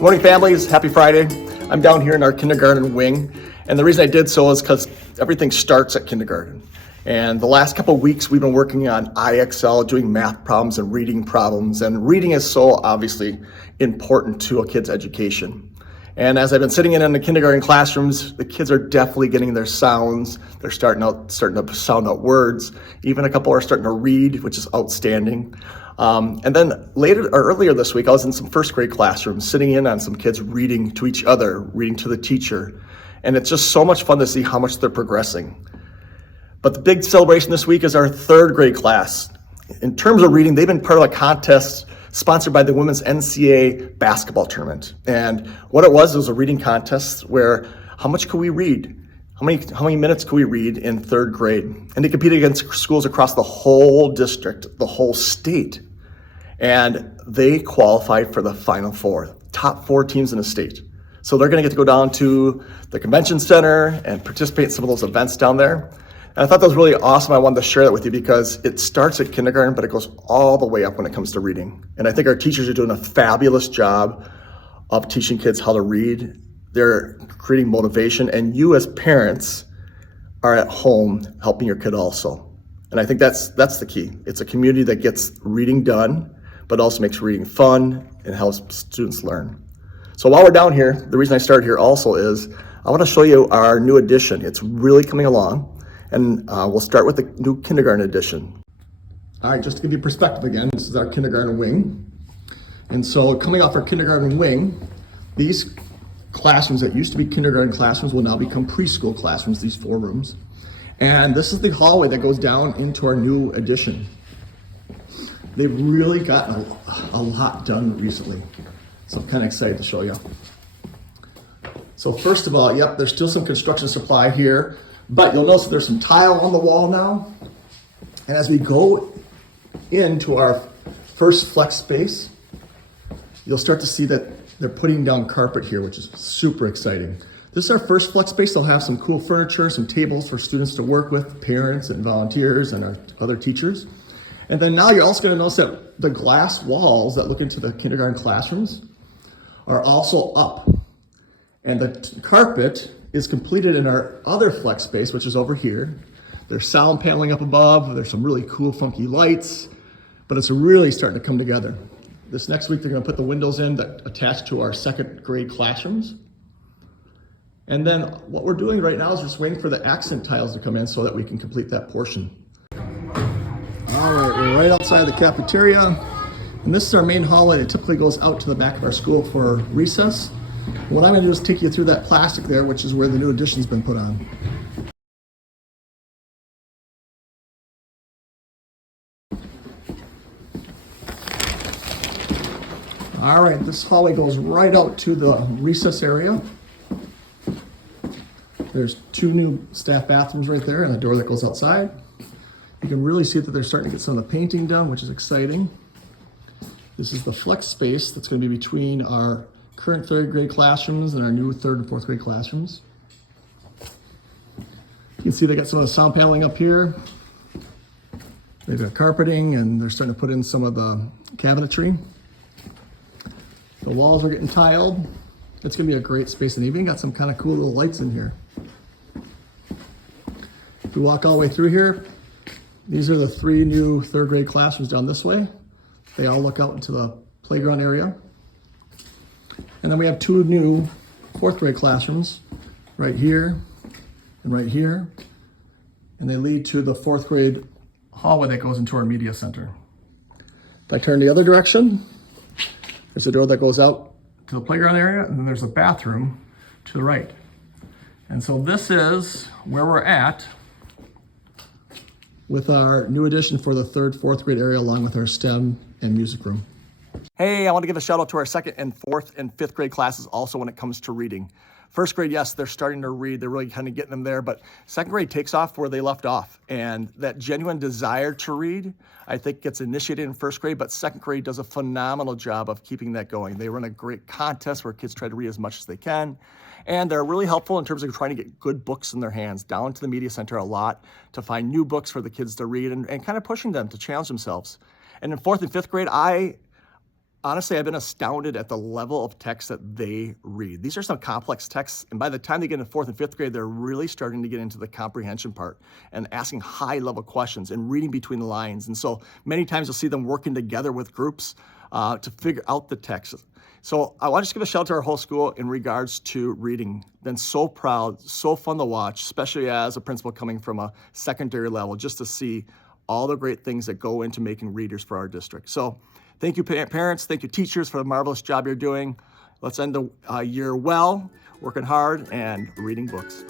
Good morning, families. Happy Friday. I'm down here in our kindergarten wing, and the reason I did so is because everything starts at kindergarten. And the last couple of weeks, we've been working on IXL, doing math problems and reading problems, and reading is so obviously important to a kid's education. And as I've been sitting in the kindergarten classrooms, the kids are definitely getting their sounds. They're starting to sound out words. Even a couple are starting to read, which is outstanding. And then earlier this week, I was in some first grade classrooms, sitting in on some kids reading to each other, reading to the teacher. And it's just so much fun to see how much they're progressing. But the big celebration this week is our third grade class. In terms of reading, they've been part of a contest sponsored by the Women's NCAA basketball tournament. And what it was a reading contest where how much could we read? How many minutes could we read in third grade? And they competed against schools across the whole district, the whole state. And they qualified for the Final Four, top 4 teams in the state. So they're gonna get to go down to the convention center and participate in some of those events down there. And I thought that was really awesome. I wanted to share that with you because it starts at kindergarten, but it goes all the way up when it comes to reading. And I think our teachers are doing a fabulous job of teaching kids how to read. They're creating motivation, and you as parents are at home helping your kid also. And I think that's the key. It's a community that gets reading done, but also makes reading fun and helps students learn. So while we're down here, the reason I started here also is I want to show you our new edition. It's really coming along, and we'll start with the new kindergarten edition. All right, just to give you perspective again, this is our kindergarten wing. And so coming off our kindergarten wing, these classrooms that used to be kindergarten classrooms will now become preschool classrooms, these 4 rooms. And this is the hallway that goes down into our new addition. They've really gotten a lot done recently. So I'm kind of excited to show you. So first of all, yep, there's still some construction supply here, but you'll notice there's some tile on the wall now. And as we go into our first flex space, you'll start to see that they're putting down carpet here, which is super exciting. This is our first flex space. They'll have some cool furniture, some tables for students to work with, parents and volunteers and our other teachers. And then now you're also going to notice that the glass walls that look into the kindergarten classrooms are also up. And the carpet is completed in our other flex space, which is over here. There's sound paneling up above. There's some really cool, funky lights, but it's really starting to come together. This next week, they're going to put the windows in that attach to our second grade classrooms. And then what we're doing right now is just waiting for the accent tiles to come in so that we can complete that portion. All right, we're right outside the cafeteria. And this is our main hallway that typically goes out to the back of our school for recess. And what I'm going to do is take you through that plastic there, which is where the new addition's been put on. All right, this hallway goes right out to the recess area. There's 2 new staff bathrooms right there and a door that goes outside. You can really see that they're starting to get some of the painting done, which is exciting. This is the flex space that's going to be between our current 3rd grade classrooms and our new 3rd and 4th grade classrooms. You can see they got some of the sound paneling up here. They've got carpeting, and they're starting to put in some of the cabinetry. The walls are getting tiled. It's going to be a great space, and even got some kind of cool little lights in here. If we walk all the way through here, these are the 3 new 3rd grade classrooms down this way. They all look out into the playground area. And then we have 2 new 4th grade classrooms right here and right here. And they lead to the 4th grade hallway that goes into our media center. If I turn the other direction, there's a door that goes out to the playground area, and then there's a bathroom to the right. And so this is where we're at with our new addition for the 3rd, 4th grade area, along with our STEM and music room. Hey, I want to give a shout out to our 2nd and 4th and 5th grade classes also when it comes to reading. 1st grade, yes, they're starting to read. They're really kind of getting them there, but 2nd grade takes off where they left off. And that genuine desire to read, I think, gets initiated in 1st grade, but 2nd grade does a phenomenal job of keeping that going. They run a great contest where kids try to read as much as they can. And they're really helpful in terms of trying to get good books in their hands, down to the media center a lot to find new books for the kids to read and kind of pushing them to challenge themselves. And in 4th and 5th grade, I Honestly, I've been astounded at the level of text that they read. These are some complex texts, and by the time they get into 4th and 5th grade, they're really starting to get into the comprehension part and asking high-level questions and reading between the lines. And so many times you'll see them working together with groups to figure out the text. So I want to just give a shout out to our whole school in regards to reading. Been so proud, so fun to watch, especially as a principal coming from a secondary level, just to see all the great things that go into making readers for our district. So thank you, parents. Thank you, teachers, for the marvelous job you're doing. Let's end the year well, working hard, and reading books.